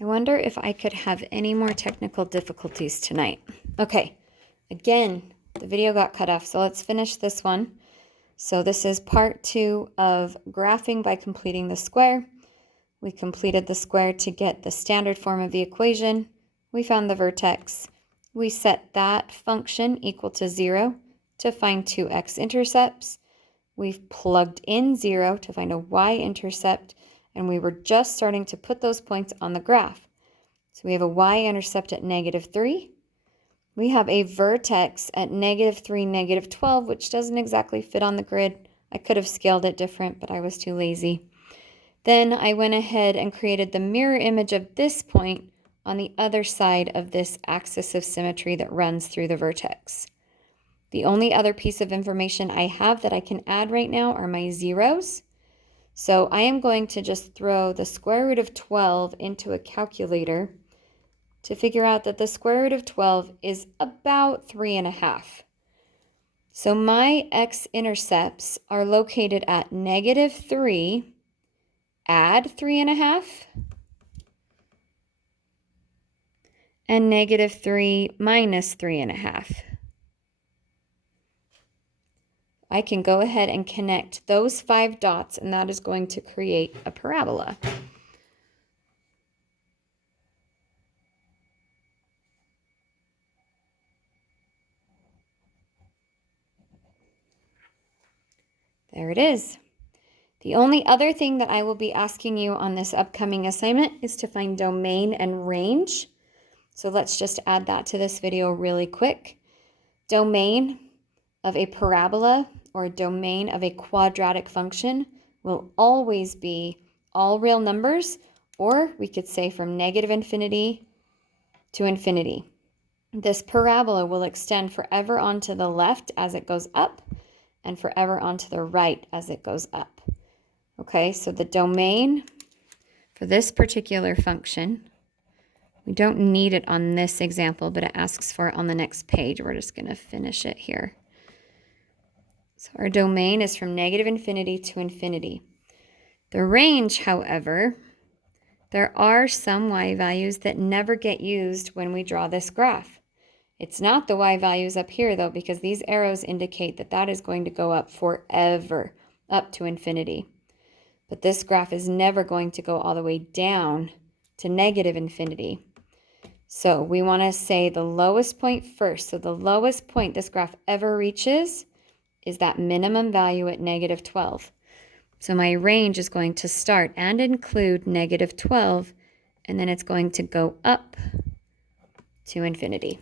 I wonder if I could have any more technical difficulties tonight. Okay, again, the video got cut off, so let's finish this one. So this is part 2 of graphing by completing the square. We completed the square to get the standard form of the equation. We found the vertex. We set that function equal to 0 to find two x-intercepts. We've plugged in 0 to find a y-intercept, and we were just starting to put those points on the graph. So we have a y-intercept at -3. We have a vertex at -3, -12, which doesn't exactly fit on the grid. I could have scaled it different, but I was too lazy. Then I went ahead and created the mirror image of this point on the other side of this axis of symmetry that runs through the vertex. The only other piece of information I have that I can add right now are my zeros. So I am going to just throw the square root of 12 into a calculator to figure out that the square root of 12 is about 3.5. So my x-intercepts are located at -3, add 3.5, and -3 minus 3.5. I can go ahead and connect those 5 dots, and that is going to create a parabola. There it is. The only other thing that I will be asking you on this upcoming assignment is to find domain and range. So let's just add that to this video really quick. Domain of a parabola or domain of a quadratic function will always be all real numbers, or we could say from -infinity to infinity. This parabola will extend forever onto the left as it goes up and forever onto the right as it goes up. Okay, so the domain for this particular function, we don't need it on this example, but it asks for it on the next page. We're just going to finish it here. So our domain is from -infinity to infinity. The range, however, there are some y values that never get used when we draw this graph. It's not the y values up here, though, because these arrows indicate that that is going to go up forever, up to infinity. But this graph is never going to go all the way down to -infinity. So we want to say the lowest point first. So the lowest point this graph ever reaches is that minimum value at -12. So my range is going to start and include -12, and then it's going to go up to infinity.